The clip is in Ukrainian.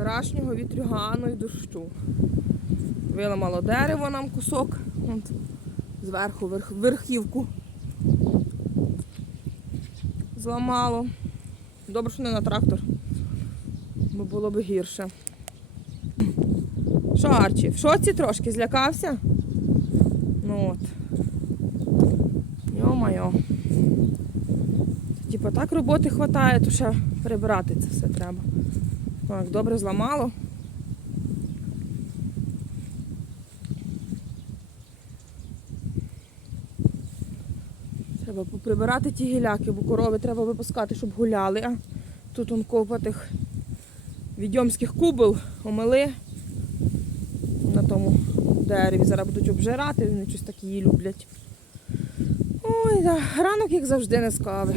вчорашнього вітрюгану і дощу. Виламало дерево нам кусок. От, зверху верх, верхівку зламало. Добре, що не на трактор, бо було б гірше. Що, Арчі, в шоці трошки злякався? Ну от. Йо-майо. Типа так роботи вистачає, то ще прибирати це все треба. Так, добре зламало. Треба поприбирати ті гіляки, бо корови треба випускати, щоб гуляли. А тут он копа тих відьомських кубел омели на тому дереві. Зараз будуть обжирати, вони щось так її люблять. Ой, да. ранок, як завжди, не з.